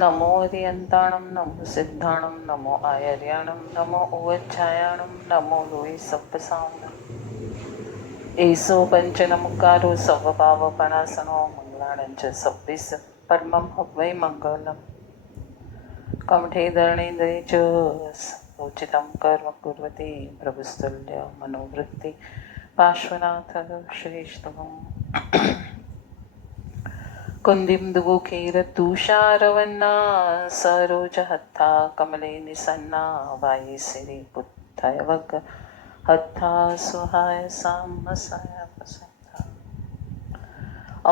नमो हरियंताणं नमो सिद्धाणं नमो आयर्याणं नमो उवज्जायाणं नमो लोये सप्पसाम्नं एषो पञ्चनमुकारो सर्वभावपणासनो मङ्गलाणं च सव्विस परमं हवै मङ्गलम् कमठे धरणेन्द्रे च उचितं कर्म कुर्वते प्रभुस्तुल्य मनोवृत्ति पार्श्वनाथः श्रेष्ठम् कुन्दिं दुःखैरतुषारवन्ना सरोजहत्था कमले निसन्ना वायेसिरि पुत्थय वग हत्था सुहाय सामसाय प्रसन्ना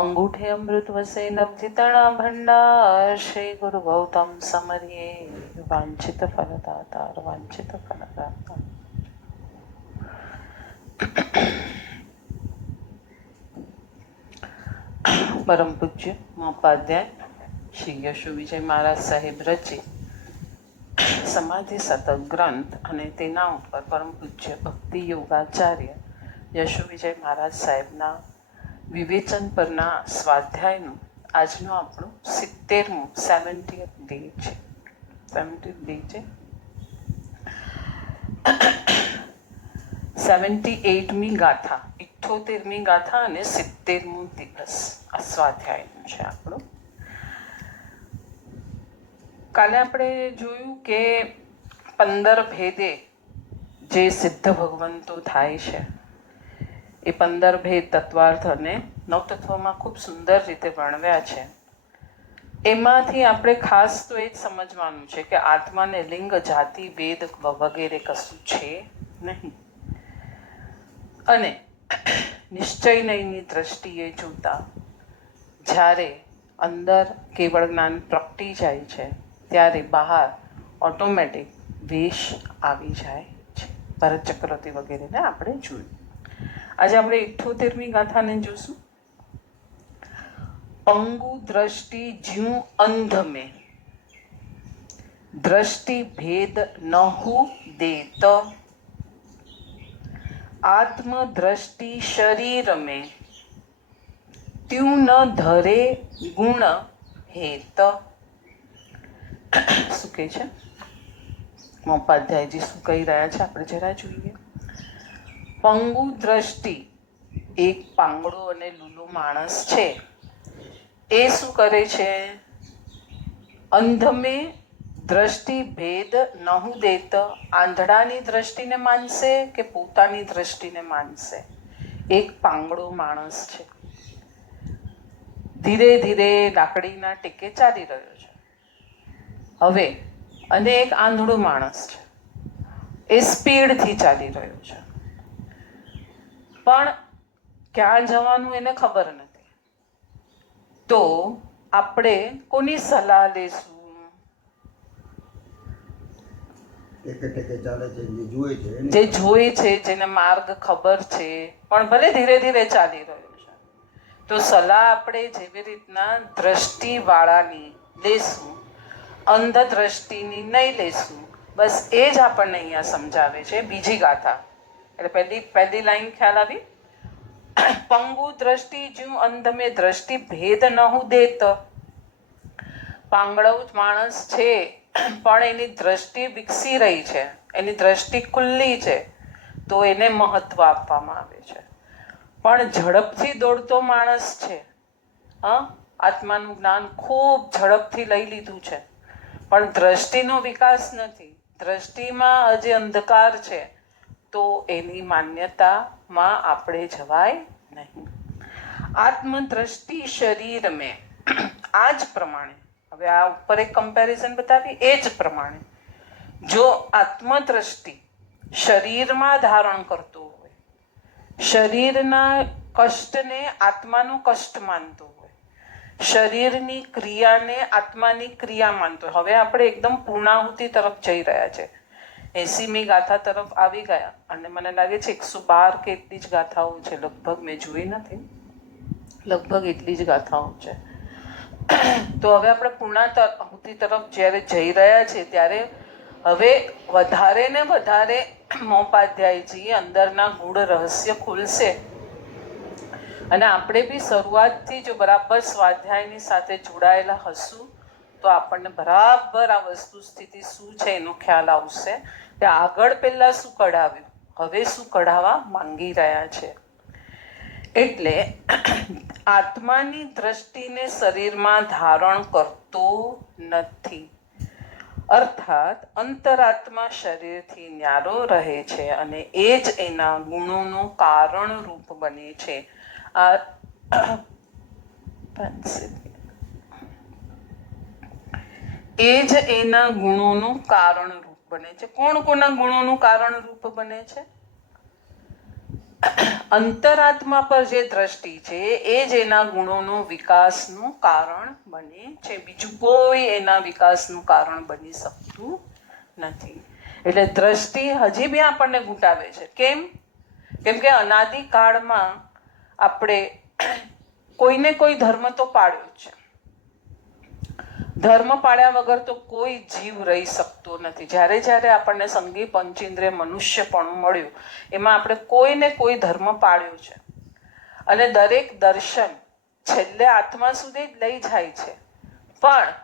अंगूठे अमृत वसे नवजितणा भंडार श्री गुरु गौतम समरिये वांछित फलदातार वांछित फलदातार। परम पूज्य महोपाध्याय श्री यशु विजय महाराज साहेब रचित સમાધિ શતક ગ્રંથ અને તેના ઉપર પરમ પૂજ્ય ભક્તિ યોગાચાર્ય યશુ વિજય મહારાજ સાહેબના વિવેચન પરના સ્વાધ્યાયનું આજનું આપણું 70th ડે છે. 78મી ગાથા, 78મી ગાથા અને 70મો દિવસ આ સ્વાધ્યાયનું છે આપણું. કાલે આપણે જોયું કે 15 ભેદે જે સિદ્ધ ભગવંતો થાય છે એ 15 ભેદ તત્વાર્થ અને નવતત્વમાં ખૂબ સુંદર રીતે વર્ણવ્યા છે. એમાંથી આપણે ખાસ તો એ જ સમજવાનું છે કે આત્માને લિંગ જાતિ ભેદ વગેરે કશું છે નહીં. અને નિશ્ચયની દ્રષ્ટિએ જોતા જ્યારે અંદર કેવળ જ્ઞાન પ્રગટી જાય છે ત્યારે બહાર ઓટોમેટિક વેશ આવી જાય છે. ભરત ચક્રવર્તી વગેરેને આપણે જોયું. આજે આપણે 78મી ગાથાને જોશું. पंगु दृष्टि ज्यों अंध में दृष्टि भेद नहु देत आत्म दृष्टि शरीर में त्यों न धरे गुण हेत. શું કહે છે મહોપાધ્યાયજી? શું કહી રહ્યા છે આપણે જરા જોઈએ. પંગુ દ્રષ્ટિ, એક પાંગડો અને લૂલો માણસ છે. એ શું કરે છે? અંધ મેં દ્રષ્ટિ ભેદ નહુ દેત, આંધળાની દ્રષ્ટિને માનશે કે પોતાની દ્રષ્ટિને માનશે? એક પાંગડો માણસ છે, ધીરે ધીરે લાકડીના ટેકે ચાલી રહ્યો છે. હવે અને એક આંધળો માણસ છે, એ સ્પીડથી ચાલી રહ્યો છે, પણ ક્યાં જવાનું એને ખબર નથી. તો આપણે કોની સલાહ લેશું? જે જોઈ છે, જેને માર્ગ ખબર છે, પણ ભલે ધીરે ધીરે ચાલી રહ્યો છે. તો સલાહ આપણે જેવી રીતના દ્રષ્ટિવાળાની લેશું, અંધ દ્રષ્ટિની નહીં લેશું. બસ એ જ આપણને અહીંયા સમજાવે છે બીજી ગાથા. એટલે પહેલી લાઈન ખ્યાલ આવી. पंगु दृष्टि ज्यों अंध में दृष्टि भेद नहु देत. પાંગડો જ માણસ છે, પણ એની દ્રષ્ટિ વિકસી રહી છે, એની દ્રષ્ટિ ખુલ્લી છે, તો એને મહત્વ આપવામાં આવે છે. પણ ઝડપથી દોડતો માણસ છે, આત્માનું જ્ઞાન ખૂબ ઝડપથી લઈ લીધું છે, પણ દ્રષ્ટિનો વિકાસ નથી, દ્રષ્ટિમાં હજી અંધકાર છે, તો એની માન્યતામાં આપણે જવાય નહીં. આત્મદ્રષ્ટિ શરીર મેં, આ જ પ્રમાણે, હવે આ ઉપર એક કમ્પેરિઝન બતાવી, એ જ પ્રમાણે જો આત્મદ્રષ્ટિ શરીરમાં ધારણ કરતો હોય, શરીરના કષ્ટને આત્માનું કષ્ટ માનતો હોય, શરીરની ક્રિયાને આત્માની ક્રિયા માનતો હોય. હવે આપણે એકદમ પૂર્ણાહુતિ તરફ જઈ રહ્યા છે. 80મી ગાથા તરફ આવી ગયા અને મને લાગે છે 112 કે એટલી જ ગાથાઓ છે, લગભગ મેં જોઈ નથી, લગભગ એટલી જ ગાથાઓ છે. તો હવે આપણે પૂર્ણાહુતિ તરફ જ્યારે જઈ રહ્યા છીએ ત્યારે હવે વધારે ને વધારે મહોપાધ્યાયજી અંદરના ગૂઢ રહસ્ય ખુલશે. અને આપણે બી શરૂઆતથી જો બરાબર સ્વાધ્યાયની સાથે જોડાયેલા હશું તો આપણને બરાબર આ વસ્તુ સ્થિતિ શું છે એનો ખ્યાલ આવશે કે આગળ પહેલા શું કઢાવ્યું, હવે શું કઢાવવા માંગી રહ્યા છે. એટલે આત્માની દ્રષ્ટિને શરીરમાં ધારણ કરતો નથી, અર્થાત અંતરાત્મા શરીરથી ન્યારો રહે છે અને એ જ એના ગુણોનું કારણ રૂપ બને છે. એ જ એના ગુણોનું કારણ રૂપ બને છે. કોણ કોના ગુણોનું કારણ રૂપ બને છે? અંતરાત્મા પર જે દ્રષ્ટિ છે એ જ એના ગુણોનું વિકાસનું કારણ બને છે. બીજું કોઈ એના વિકાસનું કારણ બની શકતું નથી. એટલે દ્રષ્ટિ હજી બી આપણને ગુટાવે છે. કેમ? કેમ કે અનાદિકાળમાં આપણે કોઈને કોઈ ધર્મ તો પાળ્યો છે. ધર્મ પાળ્યા વગર તો કોઈ જીવ રહી શકતો નથી. જ્યારે જ્યારે આપણને સંગી પંચેન્દ્રિય મનુષ્યપણું મળ્યું એમાં આપણે કોઈને કોઈ ધર્મ પાળ્યો છે. અને દરેક દર્શન છેલ્લે આત્મા સુધી જ લઈ જાય છે. પણ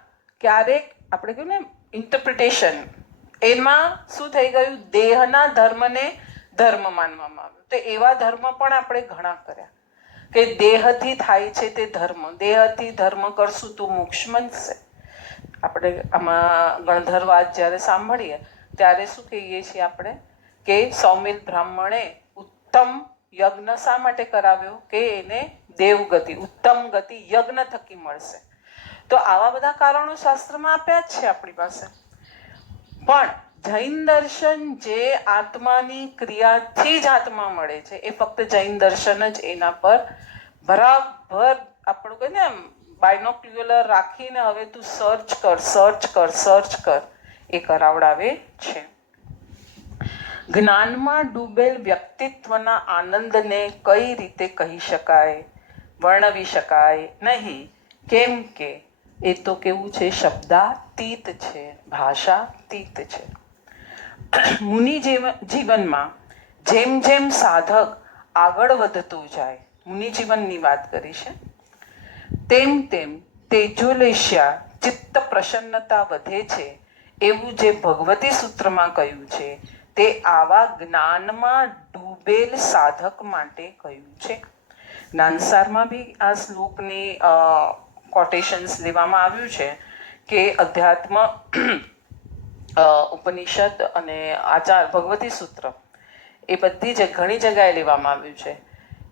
ક્યારેક આપણે કહ્યું ને ઇન્ટરપ્રિટેશન, એમાં શું થઈ ગયું, દેહના ધર્મને ધર્મ માનવામાં આવ્યો. તો એવા ધર્મ પણ આપણે ઘણા કર્યા કે દેહથી થાય છે તે ધર્મ, દેહથી ધર્મ કરશું તો મોક્ષ મળશે. આપણે આમાં ગણધર્વાદ જ્યારે સાંભળીએ ત્યારે શું કહીએ છીએ આપણે કે સૌમિલ બ્રાહ્મણે ઉત્તમ યજ્ઞ શા માટે કરાવ્યો કે એને દેવગતિ, ઉત્તમ ગતિ યજ્ઞ થકી મળશે. તો આવા બધા કારણો શાસ્ત્રમાં આપ્યા જ છે આપણી પાસે. પણ જૈન દર્શન જે આત્માની ક્રિયાથી જ આત્મા મળે છે એ ફક્ત જૈન દર્શન જ એના પર બરાબર આપણું કહે ને બાયનોક્યુલર રાખીને હવે તું સર્ચ કર એ કરાવડાવે છે. જ્ઞાનમાં ડૂબેલ વ્યક્તિત્વના આનંદને કઈ રીતે કહી શકાય, વર્ણવી શકાય નહીં. કેમ કે એ તો કેવું છે, શબ્દાતીત છે, ભાષાતીત છે. મુનિ જીવનમાં જેમ જેમ સાધક આગળ વધતો જાય, મુનિ જીવનની વાત કરી છે, તેમ તેમ તેજોલેશ્યા ચિત્ત પ્રસન્નતા વધે છે. એવું જે ભગવતી સૂત્રમાં કહ્યું છે તે આવા જ્ઞાનમાં ડૂબેલ સાધક માટે કહ્યું છે. જ્ઞાનસારમાં બી આ શ્લોકની કોટેશન્સ લેવામાં આવ્યું છે કે અધ્યાત્મ ઉપનિષદ અને આચાર ભગવતી સૂત્ર એ બધી ઘણી જગ્યાએ લેવામાં આવ્યું છે.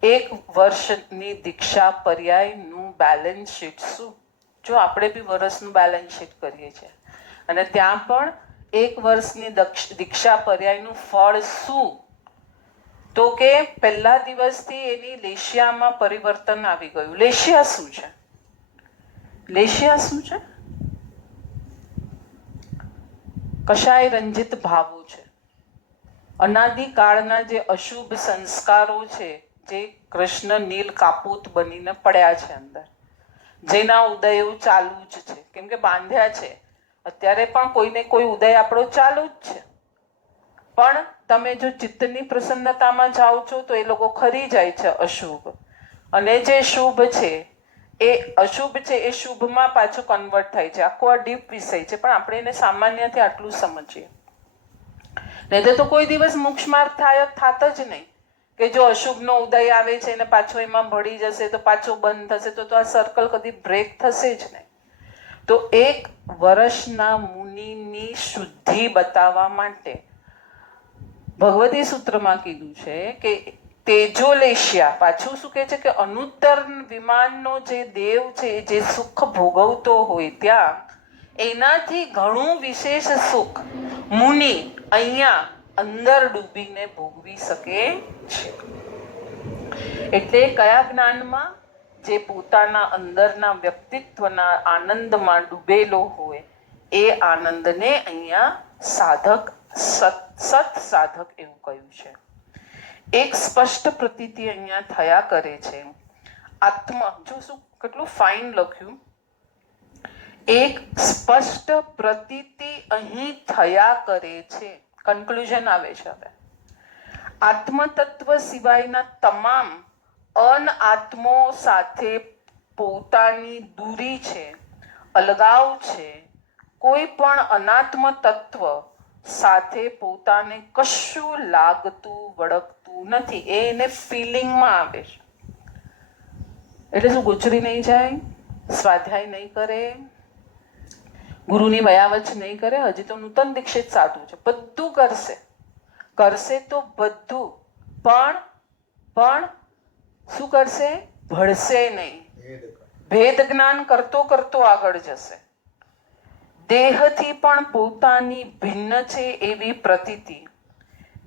1 વર્ષની દીક્ષા પર્યાયનું બેલેન્સ શીટ શું? જો આપણે બી વર્ષનું બેલેન્સ શીટ કરીએ છીએ અને ત્યાં પણ 1 વર્ષની દીક્ષા પર્યાયનું ફળ શું? તો કે પહેલા દિવસથી એની લેશિયામાં પરિવર્તન આવી ગયું. લેશિયા શું છે? લેશિયા શું છે? કશાય રંજિત ભાવો છે. અનાદિકાળના જે અશુભ સંસ્કારો છે જે કૃષ્ણ નીલ કાપૂત બનીને પડ્યા છે અંદર, જેના ઉદયો ચાલુ જ છે, કેમ કે બાંધ્યા છે. અત્યારે પણ કોઈને કોઈ ઉદય આપણો ચાલુ જ છે. પણ તમે જો ચિત્તની પ્રસન્નતામાં જાઓ છો તો એ લોકો ખરી જાય છે અશુભ, અને જે શુભ છે એ અશુભ છે એ શુભમાં પાછું કન્વર્ટ થાય છે. આખો આ ડીપ વિષય છે, પણ આપણે એને સામાન્યથી આટલું સમજીએ. નહીં તો કોઈ દિવસ મોક્ષ માર્ગ થાત જ નહીં. કે જો અશુભનો ઉદય આવે છે ને પાછો એમાં ભળી જશે તો પાછો બંધ થશે તો આ સર્કલ કદી બ્રેક થશે જ નહીં. તો 1 વર્ષના મુનિની શુદ્ધિ બતાવવા માટે ભગવતી સૂત્રમાં કીધું છે કે તેજોલેશિયા, પાછું શું કહે છે કે અનુત્તર વિમાનનો જે દેવ છે જે સુખ ભોગવતો હોય ત્યાં એનાથી ઘણું વિશેષ સુખ મુનિ અહીંયા અંદર ડૂબીને ભોગવી શકે છે. એટલે કયા જ્ઞાનમાં? જે પોતાના અંદરના વ્યક્તિત્વના આનંદમાં ડૂબેલો હોય એ આનંદને અહીંયા સાધક સત સાધક એવું કહ્યું છે. એક સ્પષ્ટ પ્રતીતિ અહીંયા થયા કરે છે. આત્મા, જો શું કેટલું ફાઇન લખ્યું, એક સ્પષ્ટ પ્રતીતિ અહીં થયા કરે છે. કન્ક્લુઝન આવે છે હવે. આત્મતત્વ સિવાયના તમામ અનાત્મો સાથે પોતાની દૂરી છે અલગાવ છે, કોઈ પણ અનાત્મ તત્વ સાથે પોતાને કશું લાગતું વળગતું નથી, એ એને ફિલિંગમાં આવે છે. એટલે શું ગુચરી નહીં જાય, સ્વાધ્યાય નહીં કરે, ગુરુની વયાવચ નહીં કરે? હજી તો નૂતન દીક્ષિત સાધુ છે, બધું કરશે તો બધું, પણ શું કરશે? ભળશે નહીં. ભેદ જ્ઞાન કરતો આગળ જશે. દેહથી પણ પોતાની ભિન્ન છે એવી પ્રતીતિ,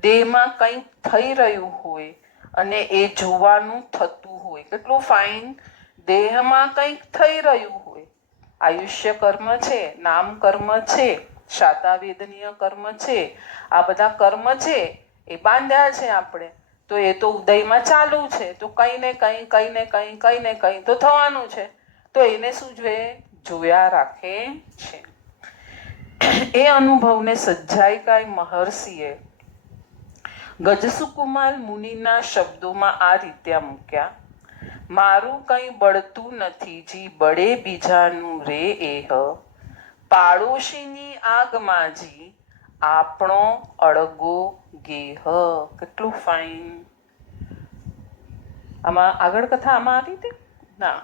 દેહમાં કંઈક થઈ રહ્યું હોય અને એ જોવાનું થતું હોય. કેટલું ફાઇન! દેહમાં કંઈક થઈ રહ્યું હોય, આયુષ્ય કર્મ છે, નામ કર્મ છે, શાતાવેદનીય કર્મ છે, આ બધા કર્મ છે એ બાંધ્યા છે આપણે, તો એ તો ઉદયમાં ચાલુ છે, તો કંઈ ને કંઈ તો થવાનું છે. તો એને શું જોઈએ? જોયા રાખે છે. એ અનુભવને સજ્જાયકાય મહર્ષિએ ગજસુકુમાર મુનિના શબ્દોમાં આ રીતે મૂક્યા: મારું કંઈ બળતું નથી, જી બળે બીજાનું રે એહ, પાડોશીની આગમાં જી આપણો અળગો ગેહ. કેટલું ફાઇન! આમાં આગળ કથા આમાં આવી હતી ના?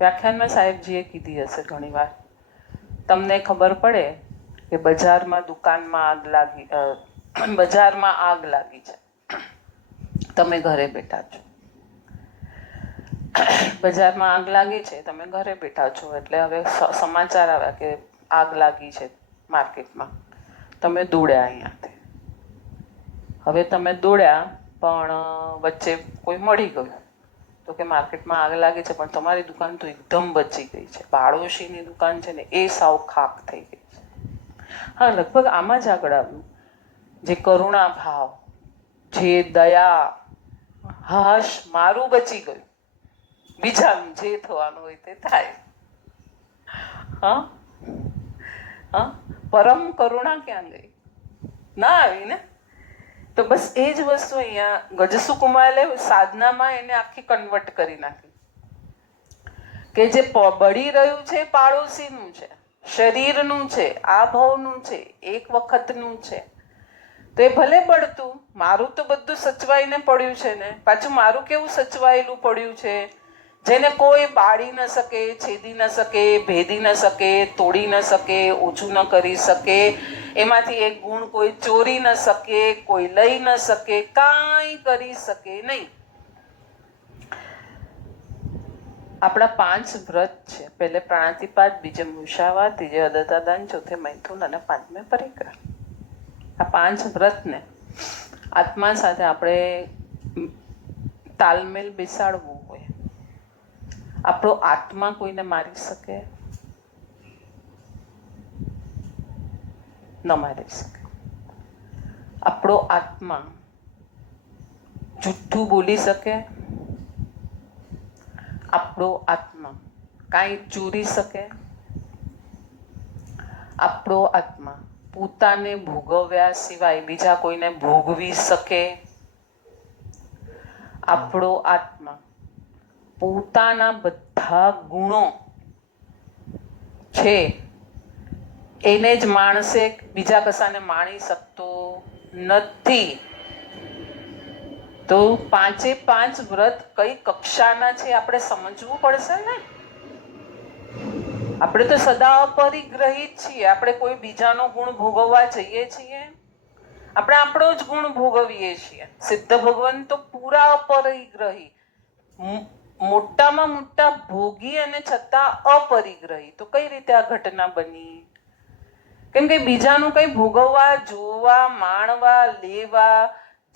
વ્યાખ્યાનમાં સાહેબજીએ કીધી હશે ઘણી વાર. તમને ખબર પડે કે બજારમાં આગ લાગી છે, તમે ઘરે બેઠા છો. બજારમાં આગ લાગી છે, તમે ઘરે બેઠા છો, એટલે હવે સમાચાર આવ્યા કે આગ લાગી છે માર્કેટમાં. તમે દોડ્યા અહીંયાથી. હવે તમે દોડ્યા, પણ વચ્ચે કોઈ મળી ગયું, તો કે માર્કેટમાં આગ લાગી છે, પણ તમારી દુકાન તો એકદમ બચી ગઈ છે. પાડોશીની દુકાન છે ને એ સાવ ખાક થઈ ગઈ છે. હા, લગભગ આમાં જ આગળ આવ્યું, જે કરુણા ભાવ, જે દયા, હાશ મારું બચી ગયું, બીજાનું જે થવાનું હોય તે થાય. હા, પરમ કરુણા ક્યાં ગઈ? ના આવી ને? તો બસ એ જ વસ્તુ અહીંયા ગજસુકુમારે સાધનામાં એને આખી કન્વર્ટ કરી નાખી, કે જે બળી રહ્યું છે પાડોશીનું છે, શરીરનું છે, આ ભાવનું છે, એક વખતનું છે. તો એ ભલે બળતું, મારું તો બધું સચવાઈને પડ્યું છે ને. પાછું મારું કેવું સચવાયેલું પડ્યું છે, જેને કોઈ બાળી ન શકે, છેદી ન શકે, ભેદી ન શકે, તોડી ન શકે, ઓછું ન કરી શકે. એમાંથી એક ગુણ કોઈ ચોરી ન શકે, કોઈ લઈ ન શકે, કાંઈ કરી શકે નહીં. આપણા 5 વ્રત છે. પહેલે પ્રાણાતિપાત, બીજે મુષાવાત, ત્રીજે અદતાદાન, ચોથે મૈથુન અને 5મે પરિગ્રહ. આ 5 વ્રતને આત્મા સાથે આપણે તાલમેલ બેસાડવું હોય. આપણો આત્મા કોઈને મારી શકે? ન મારી શકે. આપણો આત્મા જુઠ્ઠું બોલી શકે? આપણો આત્મા કાંઈ ચોરી શકે? આપણો આત્મા પોતાને ભોગવ્યા સિવાય બીજા કોઈને ભોગવી શકે? આપણો આત્મા પોતાના બધા ગુણો છે એને જ માણસે, બીજા કશાને માણી શકતો નથી. તો 5 વ્રત કઈ કક્ષાના છે આપણે સમજવું પડશે ને. આપણે તો સદા અપરિગ્રહિત છીએ. આપણે કોઈ બીજાનો ગુણ ભોગવવા જઈએ છીએ? આપણે આપણો જ ગુણ ભોગવીએ છીએ. સિદ્ધ ભગવાન તો પૂરા અપરિગ્રહી, મોટામાં મોટા ભોગી અને છતાં અપરિગ્રહી. તો કઈ રીતે આ ઘટના બની? કેમ કે બીજાનું કઈ ભોગવવા, જોવા, માણવા, લેવા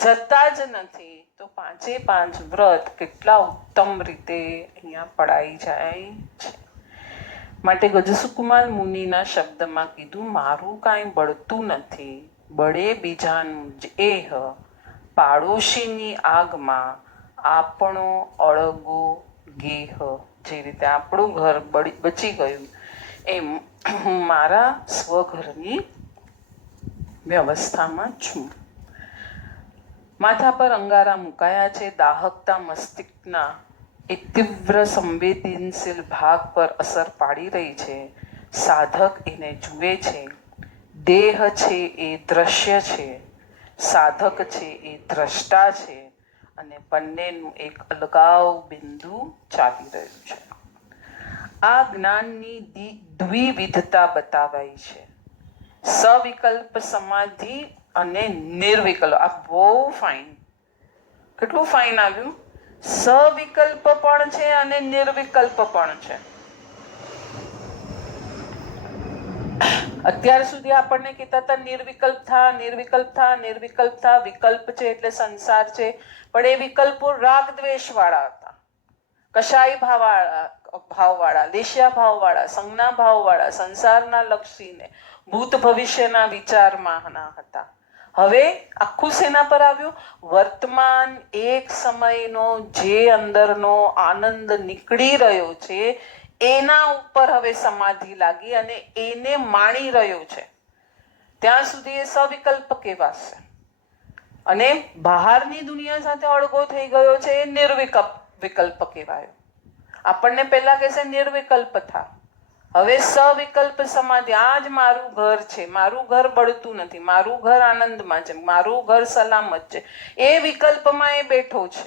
જતા જ નથી. તો 5 વ્રત કેટલા ઉત્તમ રીતે અહીંયા પડાઈ જાય છે. માટે ગજસુકુમાર મુનિના શબ્દમાં કીધું, મારું કાંઈ બળતું નથી, બળે બીજાનું જ એહ, પાડોશીની આગમાં આપણો અળગો ગેહ. જે રીતે આપણું ઘર બચી ગયું, એમ હું મારા સ્વઘરની વ્યવસ્થામાં છું. માથા પર અંગારા મુકાયા છે, દાહકતા મસ્તિષ્કના એ તીવ્ર સંવેદનશીલ ભાગ પર અસર પાડી રહી છે. સાધક એને જુએ છે. દેહ છે એ દ્રશ્ય છે, સાધક છે એ દ્રષ્ટા છે, અને બંનેનું એક અલગાવ બિંદુ ચાલી રહ્યું છે. આ જ્ઞાનની દ્વિવિધતા બતાવાઈ છે. સવિકલ્પ સમાધિ અને નિર્વિકલ્પ. આ બહુ ફાઇન, કેટલું ફાઇન આવ્યું. સવિકલ્પ પણ છે અને નિર્વિકલ્પ પણ છે. અત્યાર સુધી આપણને કહેતા હતા નિર્વિકલ્પ થા, નિર્વિકલ્પ થા, નિર્વિકલ્પ થા. વિકલ્પ છે એટલે સંસાર છે, પણ એ વિકલ્પો રાગ દ્વેષ વાળા હતા. કશાય ભાવવાળા, લેશિયા ભાવવાળા, સંજ્ઞા ભાવવાળા, સંસારના લક્ષીને ભૂત ભવિષ્યના વિચારમાં હતા. હવે આખું શેના પર આવ્યું? વર્તમાન એક સમયનો જે અંદરનો આનંદ નીકળી રહ્યો છે એના ઉપર હવે સમાધિ લાગી અને એને માણી રહ્યો છે. ત્યાં સુધી એ સવિકલ્પ કહેવાશે. અને બહારની દુનિયા સાથે અળગો થઈ ગયો છે એ વિકલ્પ કહેવાયો. આપણને પહેલા કહેશે નિર્વિકલ્પ થા. હવે સવિકલ્પ સમાધિ. આ જ મારું ઘર છે, મારું ઘર બળતું નથી, મારું ઘર આનંદમાં છે, મારું ઘર સલામત છે, એ વિકલ્પમાં એ બેઠો છે.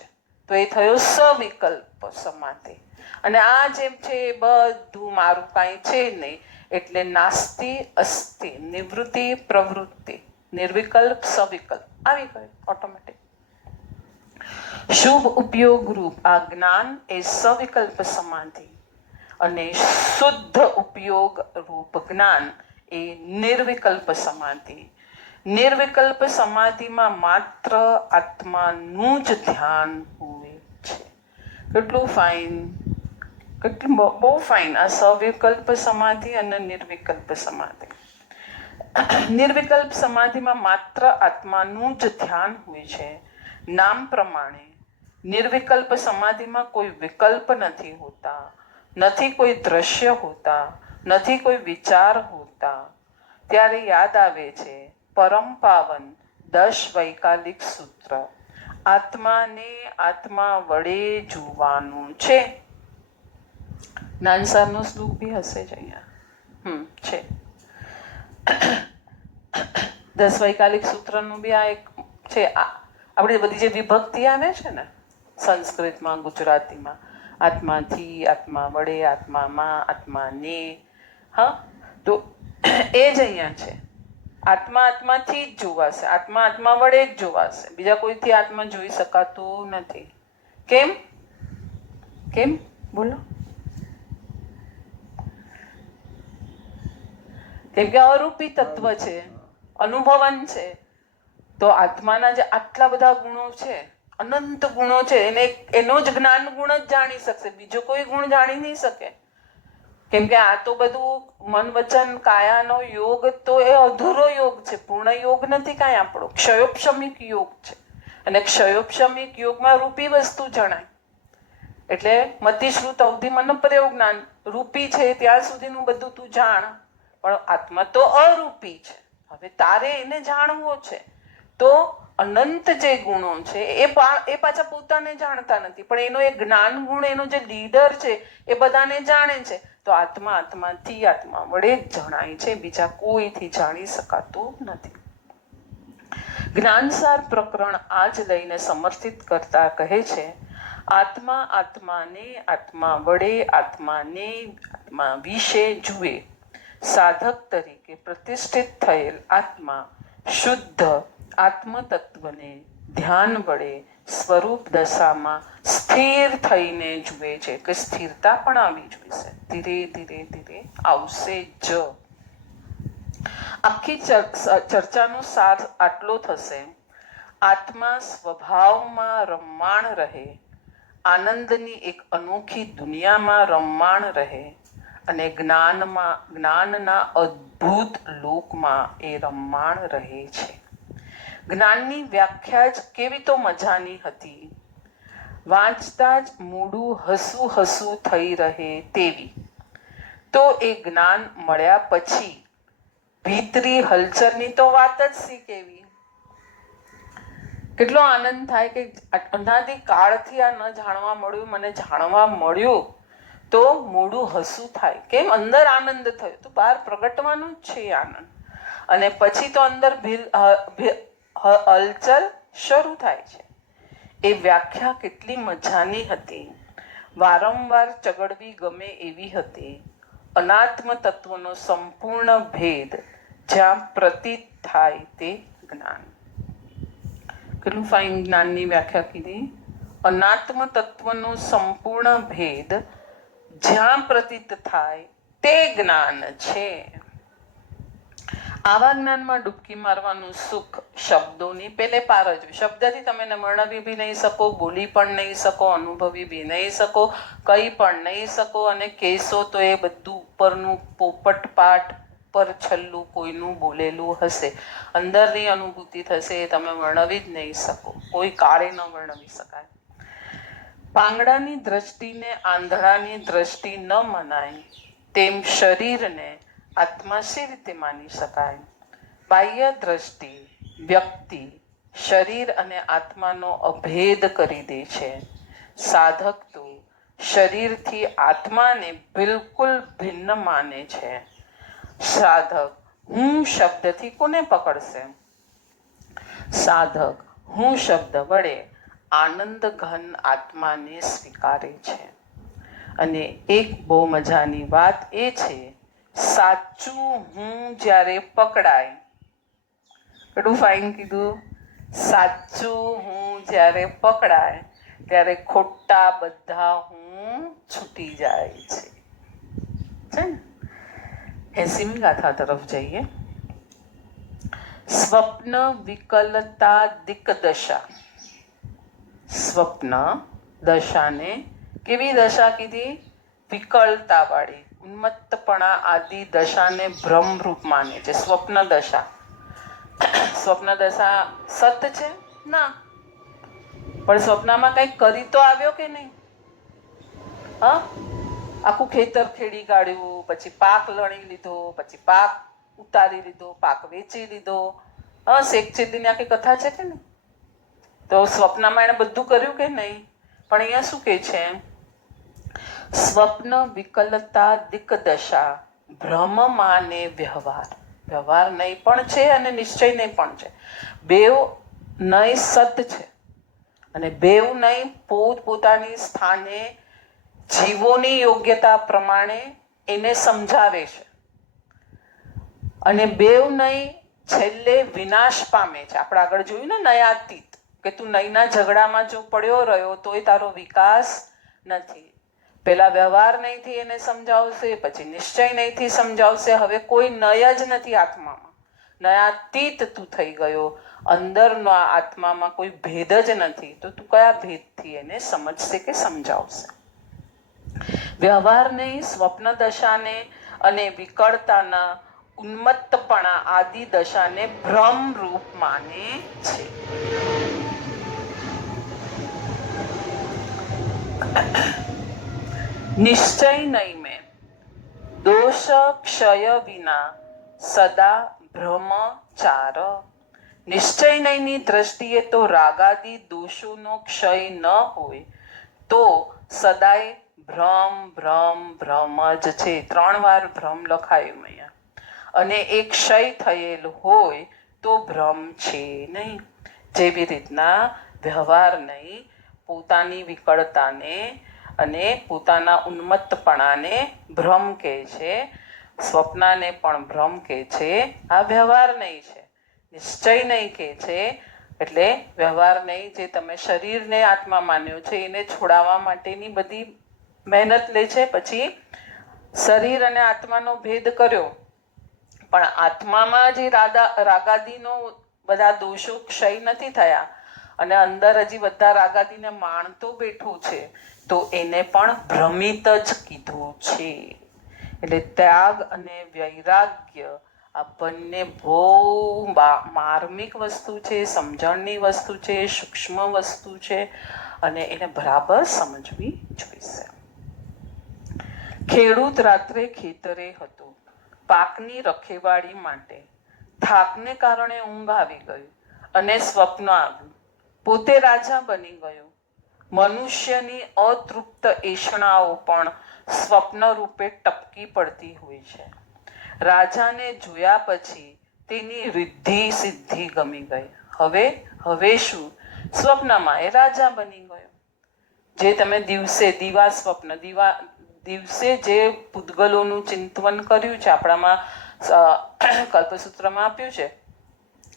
તો એ થયો સવિકલ્પ સમાધિ. અને આ જેમ છે એ બધું મારું કાંઈ છે નહીં, એટલે નાસ્તિ અસ્તિ, નિવૃત્તિ પ્રવૃત્તિ, નિર્વિકલ્પ સવિકલ્પ આવી ગયું ઓટોમેટિક. શુભ ઉપયોગ રૂપ આ જ્ઞાન એ સવિકલ્પ સમાધિ અને શુદ્ધ ઉપયોગ રૂપ જ્ઞાન એ નિર્વિકલ્પ સમાધિ. નિર્વિકલ્પ સમાધિમાં માત્ર આત્માનું જ ધ્યાન હોય છે. કેટલું ફાઇન, કેટલું બહુ ફાઇન આ સવિકલ્પ સમાધિ અને નિર્વિકલ્પ સમાધિ. નિર્વિકલ્પ સમાધિમાં માત્ર આત્માનું જ ધ્યાન હોય છે. નામ પ્રમાણે નિર્વિકલ્પ સમાધિમાં કોઈ વિકલ્પ નથી હોતા, નથી કોઈ દ્રશ્ય હોતા, નથી કોઈ વિચાર હોતા. ત્યારે યાદ આવે છે પરમ પાવન 10 વૈકાલિક સૂત્ર, આત્માને આત્મા વડે જોવાનું છે. નાનસારનો શ્લોક બી હશે જ અહીંયા છે. 10 વૈકાલિક સૂત્રનું બી આ એક છે. આપણે બધી જે વિભક્તિ આવે છે ને સંસ્કૃતમાં, ગુજરાતીમાં, આત્માથી, આત્મા વડે, આત્મામાં, આત્માને, હા, તો એ જ અહીંયા છે. આત્મા આત્માથી જ જોવાશે, આત્મા આત્મા વડે જ જોવાશે. બીજા કોઈથી આત્મા જોઈ શકાતો નથી. કેમ? કેમ બોલો? કેમ કે અરૂપી તત્વ છે, અનુભવન છે. તો આત્માના જે આટલા બધા ગુણો છે, અનંત ગુણો છે, એનો જ જ્ઞાન ગુણ જ જાણી શકશે, બીજો કોઈ ગુણ જાણી નહીં શકે. કેમ કે આ તો બધું મન વચન કાયાનો યોગ તો એ અધૂરો યોગ છે, પૂર્ણ યોગ નથી કાંઈ આપણો. ક્ષયોપશમિક યોગ છે, અને ક્ષયોપશમિક યોગમાં રૂપી વસ્તુ જણાય. એટલે મતિશ્રુત અવધિ મન પ્રયોગ જ્ઞાન રૂપી છે ત્યાં સુધીનું બધું તું જાણ, પણ આત્મા તો અરૂપી છે. હવે તારે એને જાણવો છે. તો અનંત જે ગુણો છે એ પાછા પોતાને જાણતા નથી, પણ એનો એ જ્ઞાન ગુણ, એનો જે લીડર છે એ બધાને જાણે છે. તો આત્મા આત્માથી, આત્મા વડે જ જણાય છે, બીજા કોઈથી જાણી શકાતું નથી. જ્ઞાનસાર પ્રકરણ આ જ લઈને સમર્થિત કરતા કહે છે, આત્મા આત્માને આત્મા વડે, આત્માને આત્મા વિશે જુએ. સાધક તરીકે પ્રતિષ્ઠિત થયેલ આત્મા શુદ્ધ આત્મ તત્વને ધ્યાન વડે સ્વરૂપ દશામાં સ્થિર થઈને જુએ છે. એટલે સ્થિરતા પણ આવી જોઈશે, ધીરે ધીરે ધીરે આવશે જ. આખી ચર્ચાનો સાર આટલો થશે, આત્મા સ્વભાવમાં રમમાણ રહે, આનંદની એક અનોખી દુનિયામાં રમમાણ રહે, અને જ્ઞાનના અદ્ભુત લોકમાં એ રમમાણ રહે છે. જ્ઞાનની વ્યાખ્યા જ કેવી તો મજાની હતી, વાંચતા જ મોઢું હસું હસું થઈ રહે તેવી. તો એ જ્ઞાન મળ્યા પછી ભીતરી હલચલની તો વાત જ સી કેવી. કેટલો આનંદ થાય કે અનાદિ કાળથી આ ન જાણવા મળ્યું, મને જાણવા મળ્યું તો મોઢું હસું થાય. કેમ? અંદર આનંદ થયો તો બહાર પ્રગટવાનું જ છે આનંદ. અને પછી તો અંદર હલચલ શરૂ થાય છે. એ વ્યાખ્યા કેટલી મજાની હતી, વારંવાર ચગડવી ગમે એવી હતી. અનાત્મ તત્વનો સંપૂર્ણ ભેદ જ્યાં પ્રતીત થાય તે જ્ઞાન. કેટલું ફાઇન જ્ઞાનની વ્યાખ્યા કીધી. અનાત્મ તત્વનો સંપૂર્ણ ભેદ જ્યાં પ્રતીત થાય તે જ્ઞાન છે. આવા જ્ઞાનમાં ડૂબકી મારવાનું સુખ શબ્દોની પેલે પાર જ. શબ્દથી તમે ન વર્ણવી બી નહીં શકો, બોલી પણ નહીં શકો, અનુભવી બી નહીં શકો, કહી પણ નહીં શકો. અને કહેશો તો એ બધું ઉપરનું પોપટ પાઠ પર છલ્લું કોઈનું બોલેલું હશે. અંદરની અનુભૂતિ થશે એ તમે વર્ણવી જ નહીં શકો, કોઈ કાળે ન વર્ણવી શકાય. પાંગડાની દ્રષ્ટિને આંધળાની દ્રષ્ટિ ન મનાય તેમ શરીરને આત્મા શી રીતે માની શકાય? બાહ્ય દ્રષ્ટિ વ્યક્તિ શરીર અને આત્માનો અભેદ કરી દે છે. સાધક તો શરીરથી આત્માને બિલકુલ ભિન્ન માને છે. સાધક હું શબ્દથી કોને પકડશે? સાધક હું શબ્દ વડે આનંદ ઘન આત્માને સ્વીકારે છે. અને એક બહુ મજાની વાત એ છે, સાચું હું જ્યારે પકડાય, કેટલું ફાઇન કીધું, સાચું હું જ્યારે પકડાય ત્યારે ખોટા બધા હું છૂટી જાય છે. 80મી ગાથા તરફ જઈએ. સ્વપ્ન વિકલતા દિક્દશા. સ્વપ્ન દશાને કેવી દશા કીધી? વિકલતા વાળી, ઉન્મત્તપણા આદિ દશાને ભ્રમરૂપ માને છે. સ્વપ્ન દશા. સ્વપ્ન દશા સત છે ના, પણ સ્વપ્નમાં કંઈક કરી તો આવ્યો કે નહીં? હા, આખું ખેતર ખેડી કાઢ્યું, પછી પાક લણી લીધો, પછી પાક ઉતારી લીધો, પાક વેચી લીધો. હા, શેખ ચેદીની આખી કથા છે કે નહીં? તો સ્વપ્નમાં એણે બધું કર્યું કે નહીં? પણ અહીંયા શું કે છે? સ્વપ્ન વિકલતા દિક્દશા ભ્રમ માને વ્યવહાર. વ્યવહાર નહીં પણ છે અને નિશ્ચય નહીં પણ છે. બેવ નહીં સત છે અને બેવ નહીં પોતપોતાની સ્થાને જીવોની યોગ્યતા પ્રમાણે એને સમજાવે છે. અને બેવ નહીં છેલ્લે વિનાશ પામે છે. આપણે આગળ જોયું ને નયાતીત, કે તું નયના ઝઘડામાં જો પડ્યો રહ્યો તોય તારો વિકાસ નથી. પેલા વ્યવહાર નહીંથી એને સમજાવશે, પછી નિશ્ચય નહીંથી સમજાવશે. હવે કોઈ નય જ નથી આત્મામાં, નયાતીત તું થઈ ગયો. અંદરનો આત્મામાં કોઈ ભેદ જ નથી, તો તું કયા ભેદથી એને સમજશે કે સમજાવશે? વ્યવહાર નહીં સ્વપ્ન દશાને અને વિકળતાના ઉન્મત્તપણા આદિ દશાને ભ્રમ રૂપ માને છે. નિશ્ચય નહીં મેં દોષ ક્ષય વિના સદા ભ્રમચાર. નિશ્ચય નહીંની દ્રષ્ટિએ તો રાગાદી દોષોનો ક્ષય ન હોય તો સદાય ભ્રમ ભ્રમ ભ્રમ જ છે. 3 વાર ભ્રમ લખાયું અહીંયા. અને એ ક્ષય થયેલ હોય તો ભ્રમ છે નહીં. જેવી રીતના વ્યવહાર નહીં પોતાની વિકળતાને અને પોતાના ઉન્મત્તપણાને ભ્રમ કહે છે, સ્વપ્નાને પણ ભ્રમ કહે છે. આ વ્યવહાર નહીં છે, નિશ્ચય નહીં કહે છે. એટલે વ્યવહાર નહીં જે તમે શરીરને આત્મા માન્યો છે એને છોડાવવા માટેની બધી મહેનત લે છે. પછી શરીર અને આત્માનો ભેદ કર્યો, પણ આત્મામાં જે રાગાદીનો બધા દોષો ક્ષય નથી થયા અને અંદર હજી બધા રાગાદીને માણતો બેઠું છે, તો એને પણ ભ્રમિત જ કીધું છે. એટલે ત્યાગ અને વૈરાગ્ય આ બંને બહુ માર્મિક વસ્તુ છે, સમજણની વસ્તુ છે, સૂક્ષ્મ વસ્તુ છે અને એને બરાબર સમજવી જોઈશે. ખેડૂત રાત્રે ખેતરે હતો. પાકની રખેવાળી માટે થાકને કારણે ઊંઘ આવી ગઈ અને સ્વપ્ન આવ્યું. પોતે રાજા બની ગયો. મનુષ્યની અતૃપ્ત એષણાઓ પણ સ્વપ્ન રૂપે ટપકી પડતી હોય છે. રાજાને જોયા પછી તેની રિદ્ધિ સિદ્ધિ ગમી ગઈ. હવે શું? સ્વપ્નમાં એ રાજા બની ગયો. જે તમે દીવા સ્વપ્ન દિવસે જે પૂતગલોનું ચિંતન કર્યું છે, આપણામાં કલ્પસૂત્રમાં આપ્યું છે,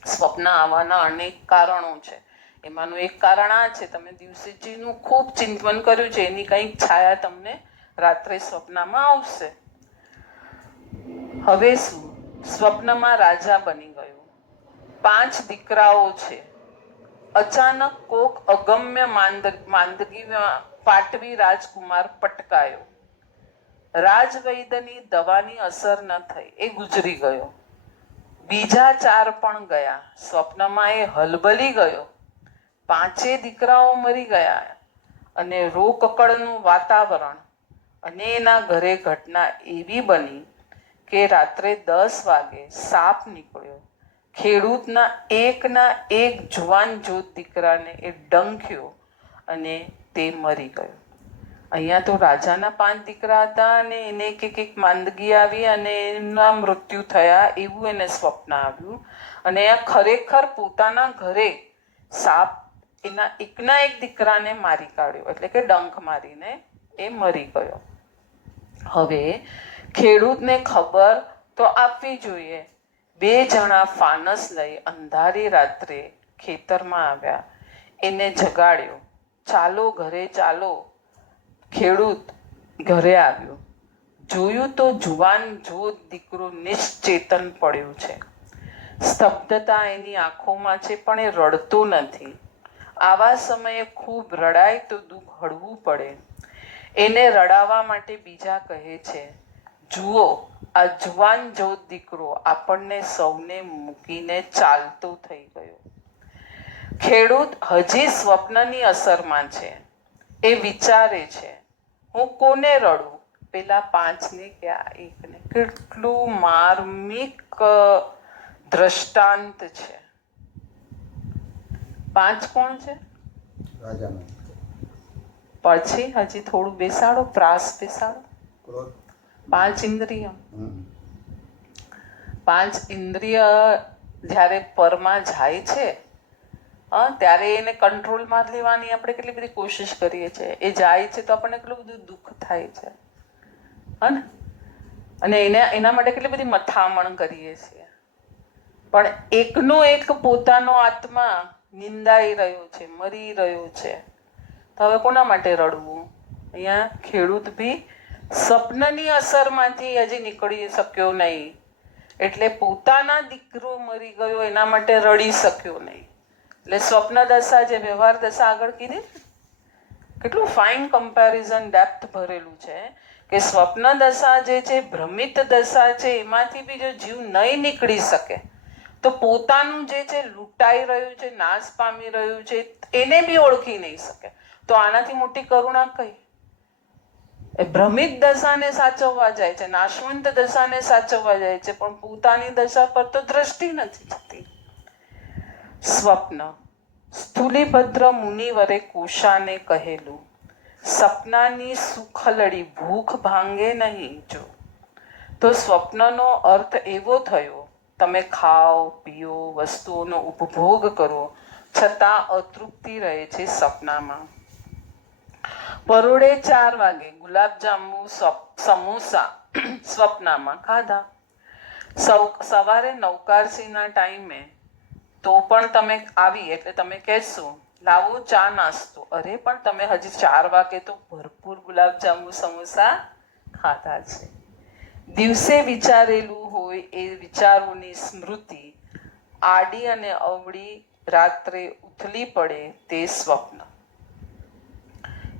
સ્વપ્ન આવવાના અનેક કારણો છે. એમાંનું એક કારણ આ છે, તમે દિવસે જેનું ખૂબ ચિંતન કર્યું છે એની કંઈક છાયા તમને રાત્રે સ્વપ્નમાં આવશે. હવે શું? સ્વપ્નમાં રાજા બની ગયો. 5 દીકરાઓ છે. અચાનક કોક અગમ્ય માંદગીમાં પાટવી રાજકુમાર પટકાયો. રાજવૈદ્યની દવાની અસર ન થઈ, એ ગુજરી ગયો. બીજા 4 પણ ગયા. સ્વપ્નમાં એ હલબલી ગયો. 5 દીકરાઓ મરી ગયા. અને રોકકળનું વાતાવરણ. અને એના ઘરે ઘટના એવી બની કે રાત્રે 10 વાગે સાપ નીકળ્યો. ખેડૂતના એક જુવાન જોત દીકરાને એ ડંખ્યો અને તે મરી ગયો. અહીંયા તો રાજાના 5 દીકરા હતા અને એને એક માંદગી આવી અને એના મૃત્યુ થયા એવું એને સ્વપ્ન આવ્યું. અને આ ખરેખર પોતાના ઘરે સાપ એના એક દીકરાને મારી કાઢ્યો, એટલે કે ડંખ મારીને એ મરી ગયો. હવે ખેડૂતને ખબર તો આપવી જોઈએ. 2 જણા ફાનસ લઈ અંધારી રાત્રે ખેતરમાં આવ્યા. એને જગાડ્યો. ચાલો ઘરે ચાલો. ખેડૂત ઘરે આવ્યો. જોયું તો જુવાન જોત દીકરો નિશ્ચેતન પડ્યો છે. સ્તબ્ધતા એની આંખોમાં છે, પણ એ રડતો નથી. આવા સમયે ખૂબ રડાય તો દુઃખ હળવું પડે. એને રડાવવા માટે બીજા કહે છે, જુઓ આ જુવાન જોત દીકરો આપણને સૌને મૂકીને ચાલતો થઈ ગયો. ખેડૂત હજી સ્વપ્નની અસરમાં છે. એ વિચારે છે, હું કોને રડું? પેલા 5ને કે આ એકને? કેટલું માર્મિક દ્રષ્ટાંત છે. 5 કોણ છે? પછી હજી થોડું બેસાડો, પ્રાસ બેસાડો. 5 ઇન્દ્રિય. 5 ઇન્દ્રિય જ્યારે પરમાં જાય છે, ત્યારે એને કંટ્રોલમાં લેવાની આપણે કેટલી બધી કોશિશ કરીએ છીએ. એ જાય છે તો આપણને કેટલું બધું દુઃખ થાય છે, ને? અને એના માટે કેટલી બધી મથામણ કરીએ છીએ. પણ એકનો એક પોતાનો આત્મા નિંદાઈ રહ્યો છે, મરી રહ્યો છે, તો હવે કોના માટે રડવું? અહીંયા ખેડૂત બી સ્વપ્નની અસરમાંથી હજી નીકળી શક્યો નહીં, એટલે પોતાના દીકરો મરી ગયો એના માટે રડી શક્યો નહીં. એટલે સ્વપ્ન દશા જે વ્યવહાર દશા આગળ કીધી, કેટલું ફાઇન કમ્પેરિઝન ડેપ્થ ભરેલું છે કે સ્વપ્ન દશા જે છે, ભ્રમિત દશા છે, એમાંથી બી જો જીવ નહીં નીકળી શકે તો પોતાનું જે છે લૂંટાઈ રહ્યું છે, નાશ પામી રહ્યું છે, એને બી ઓળખી નહીં શકે. તો આનાથી મોટી કરુણા કઈ? એ ભ્રમિત દશાને સાચવવા જાય છે, નાશવંત દશાને સાચવવા જાય છે, પણ પોતાની દશા પર તો દ્રષ્ટિ નથી જતી. સ્વપ્ન. સ્થૂલીભદ્ર મુનિવરે કુશાને કહેલું, સપનાની સુખલડી ભૂખ ભાંગે નહીં જો. તો સ્વપ્નનો અર્થ એવો થયો, તમે ખાઓ પીઓ, વસ્તુઓનો ઉપભોગ કરો, છતાં અતૃપ્તિ રહે છે સપનામાં. પરોળે 4 વાગે ગુલાબજાંબુ સમોસા સ્વપ્નમાં ખાધા. સવારે નવકારસીના ટાઈમે તો પણ તમે આવી એટલે તમે કહેશો લાવો ચા નાસ્તો. અરે પણ તમે હજી 4 વાગે તો ભરપૂર ગુલાબજાંબુ સમોસા ખાધા છે. દિવસે વિચારેલું હોય એ વિચારોની સ્મૃતિ આડી અને અવળી રાત્રે ઉથલી પડે તે સ્વપ્ન.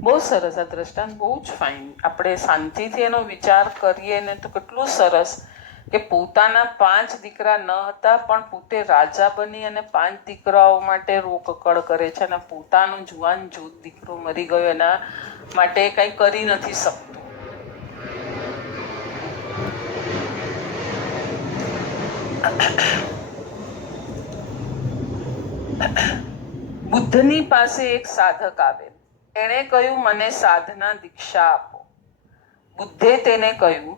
બહુ સરસ આ દ્રષ્ટાંત, બહુ જ ફાઇન. આપણે શાંતિથી એનો વિચાર કરીએ ને તો કેટલું સરસ કે પોતાના 5 દીકરા ન હતા પણ પોતે રાજા બની અને 5 દીકરાઓ માટે રોકકળ કરે છે અને પોતાનો જુવાન જોત દીકરો મરી ગયો એના માટે કંઈ કરી નથી શકતું. બુદ્ધની પાસે એક સાધક આવે. એણે કહ્યું, મને સાધના દીક્ષા આપો. બુદ્ધે તેને કહ્યું,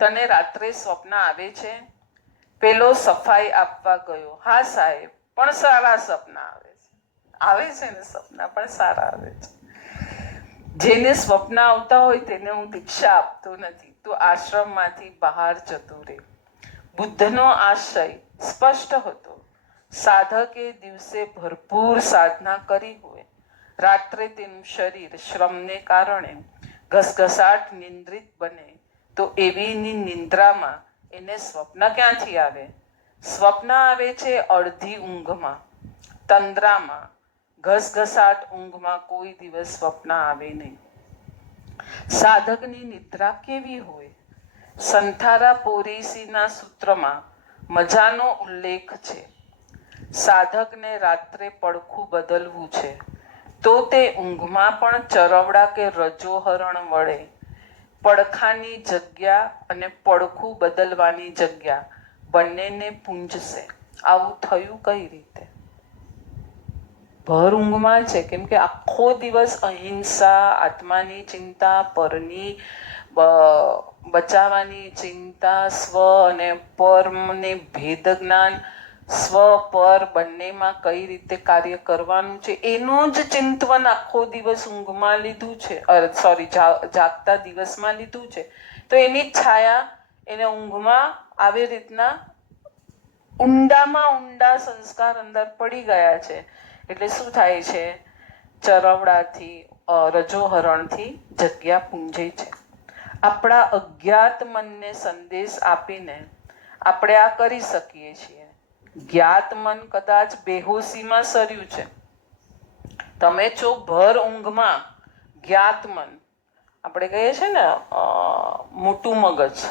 તને રાત્રે સ્વપ્ન આવે છે? પેલો સફાઈ આપવા ગયો, હા સાહેબ, પણ સારા સપના આવે છે ને સપના પણ સારા આવે છે. જેને સ્વપ્ન આવતા હોય તેને હું દીક્ષા આપતો નથી, તો આશ્રમમાંથી બહાર જતો રહે. બુદ્ધનો આશય સ્પષ્ટ હતો. સાધકે દિવસે ભરપૂર સાધના કરી હોય, રાત્રે તેનું શરીર શ્રમને કારણે ઘસઘસાટ નિંદ્રિત બને, તો એવીની નિંદ્રામાં એને સ્વપ્ન ક્યાંથી આવે? સ્વપ્ન આવે છે અડધી ઊંઘમાં, તંદ્રામાં. ઘસઘસાટ ઊંઘમાં કોઈ દિવસ સ્વપ્ન આવે નહીં. સાધકની નિદ્રા કેવી હોય? સંથારા પોરીસીના સૂત્રમાં મજાનો ઉલ્લેખ છે. સાધકને રાત્રે પડખું બદલવું છે, તો તે ઊંઘમાં પણ ચરવડા કે રજોહરણ વડે પડખાની જગ્યા અને પડખું બદલવાની જગ્યા બંનેને પૂંજશે. આવું થયું કઈ રીતે? ભર ઊંઘમાં છે, કેમ કે આખો દિવસ અહિંસા, આત્માની ચિંતા, પરની બચાવવાની ચિંતા, સ્વ અને પરમને ભેદ જ્ઞાન, સ્વ પર બંનેમાં કઈ રીતે કાર્ય કરવાનું છે એનું જ ચિંતવન આખો દિવસ ઊંઘમાં લીધું છે, જાગતા દિવસમાં લીધું છે. તો એની છાયા એને ઊંઘમાં આવી રીતના ઊંડામાં ઊંડા સંસ્કાર અંદર પડી ગયા છે. એટલે શું થાય છે? ચરવડાથી, રજોહરણથી જગ્યા પૂંજે છે. આપણા અજ્ઞાત મનને સંદેશ આપીને આપણે આ કરી શકીએ છીએ. જ્ઞાત મન કદાચ બેહોશીમાં સર્યું છે. તમે છો ભર ઊંઘમાં જ્ઞાત મન, આપણે કહીએ છીએ ને મોટું મગજ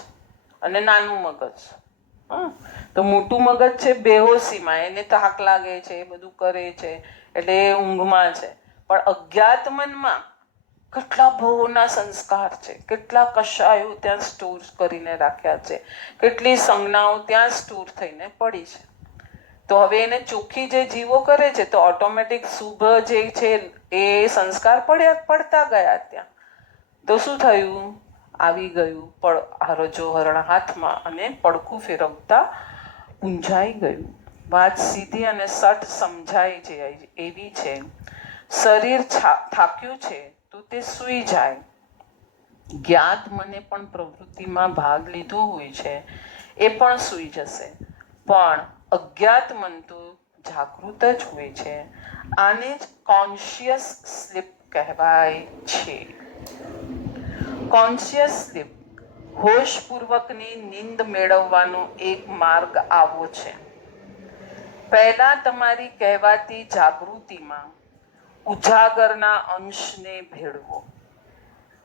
અને નાનું મગજ. તો મોટું મગજ છે બેહોશીમાં, એને થાક લાગે છે, એ બધું કરે છે, એટલે એ ઊંઘમાં છે. પણ અજ્ઞાત મનમાં કેટલા ભવોના સંસ્કાર છે, કેટલા કશાયો ત્યાં સ્ટોર કરીને રાખ્યા છે, કેટલી સંજ્ઞાઓ ત્યાં સ્ટોર થઈને પડી છે. તો હવે એને ચોખ્ખી જે જીવો કરે છે, તો ઓટોમેટિક શુભ જે છે એ સંસ્કાર પડતા ગયા ત્યાં. તો શું થયું? આવી ગયું રજોહરણ હાથમાં અને પડખું ફેરવતા પૂંજાઈ ગયું. વાત સીધી અને સટ સમજાઈ જાય એવી છે. શરીર થાક્યું છે તો તે સૂઈ જાય. જ્ઞાત મને પણ પ્રવૃત્તિમાં ભાગ લીધો હોય છે, એ પણ સૂઈ જશે. પણ અજ્ઞાત મન તો જાગૃત જ હોય છે. આને જ કોન્શિયસ સ્લીપ કહેવાય છે. કોન્શિયસ સ્લીપ, હોશપૂર્વકની નીંદ મેળવવાનો એક માર્ગ આવો છે. પહેલા તમારી કહેવાતી જાગૃતિમાં ઉજાગરના અંશને ભેળવો,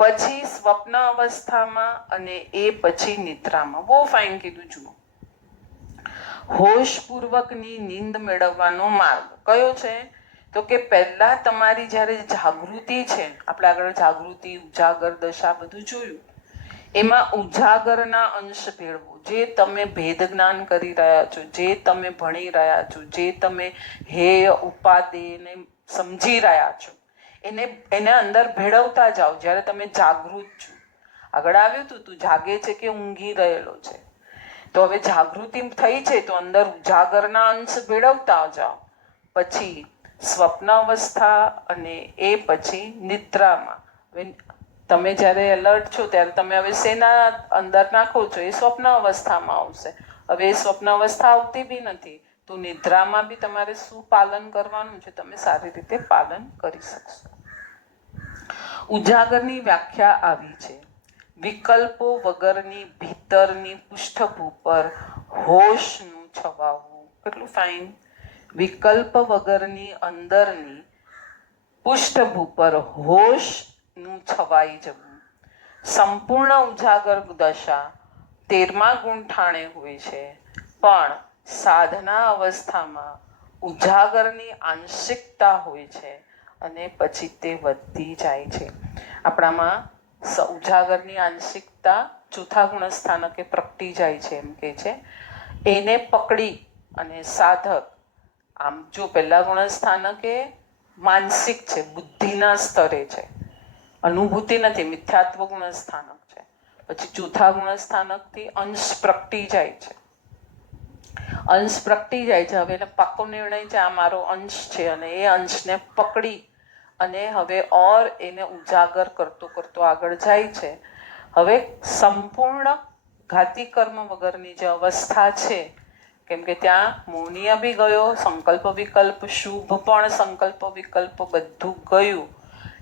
પછી સ્વપ્ન અવસ્થામાં અને એ પછી નિદ્રામાં. બહુ ફાઇન કીધું. જુઓ, હોશપૂર્વકની નીંદ મેળવવાનો માર્ગ કયો છે? તો કે પહેલા તમારી જ્યારે જાગૃતિ છે, આપણે આગળ જાગૃતિ, ઉજાગર દશા બધું જોયું, એમાં ઉજાગરના અંશ ભેળવો. જે તમે ભેદ જ્ઞાન કરી રહ્યા છો, જે તમે ભણી રહ્યા છો, જે તમે હેય ઉપાદેયને સમજી રહ્યા છો, એને અંદર ભેળવતા જાઓ. જ્યારે તમે જાગૃત છો, આગળ આવ્યું હતું, તું જાગે છે કે ઊંઘી રહેલો છે. તો હવે જાગૃતિ થઈ છે, તો અંદર ઉજાગરના અંશ ભેળવતા જાઓ. પછી સ્વપ્ન અવસ્થા અને એ પછી નિદ્રામાં. તમે જ્યારે એલર્ટ છો ત્યારે તમે હવે શેના અંદર નાખો છો? એ સ્વપ્ન અવસ્થામાં આવશે. હવે એ સ્વપ્ન અવસ્થા આવતી બી નથી, તો નિદ્રામાં બી તમારે શું પાલન કરવાનું છે, તમે સારી રીતે પાલન કરી શકશો. ઉજાગરની વ્યાખ્યા આવી છે: વિકલ્પો વગરની ભીતરની પૃષ્ઠભૂ પર હોશનું છવાવું. કેટલું ફાઇન! વિકલ્પ વગરની અંદરની પૃષ્ઠભૂ પર હોશનું છવાઈ જવું. સંપૂર્ણ ઉજાગર દશા 13મા ગુંઠાણે હોય છે, પણ સાધના અવસ્થામાં ઉજાગરની આંશિકતા હોય છે અને પછી તે વધતી જાય છે. આપણામાં ઉજાગરની આંશિકતા ચોથા ગુણસ્થાનકે પ્રગટી જાય છે, એમ કે છે. એને પકડી અને સાધક આમ જો પહેલા ગુણસ્થાનક એ માનસિક છે, બુદ્ધિના સ્તરે છે, અનુભૂતિ નથી, મિથ્યાત્વ ગુણસ્થાનક છે. પછી ચોથા ગુણસ્થાનકથી અંશ પ્રગટી જાય છે. અંશ પ્રગટી જાય છે. હવે એને પાકો નિર્ણય છે આ મારો અંશ છે, અને એ અંશને પકડી અને હવે એને ઉજાગર કરતો કરતો આગળ જાય છે. હવે સંપૂર્ણ ઘાતી કર્મ વગરની જે અવસ્થા છે, કેમ કે ત્યાં મૌનિય બી ગયો, સંકલ્પ વિકલ્પ, શુભ પણ સંકલ્પ વિકલ્પ બધું ગયું,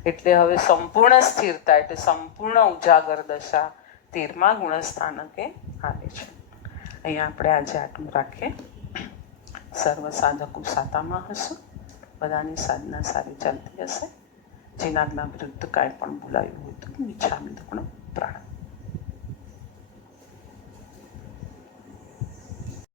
એટલે હવે સંપૂર્ણ સ્થિરતા, એટલે સંપૂર્ણ ઉજાગર દશા 13મા ગુણસ્થાનકે આવે છે. અહીંયા આપણે આજે આટલું રાખીએ. સર્વ સાધકો સાતામાં હશે, બધાની સાધના સારી ચાલતી હશે. જીનાજ્ઞા વિરુદ્ધ કાંઈ પણ બોલાયું હોય તો ઈચ્છામિ દુઃખનો પ્રાણ.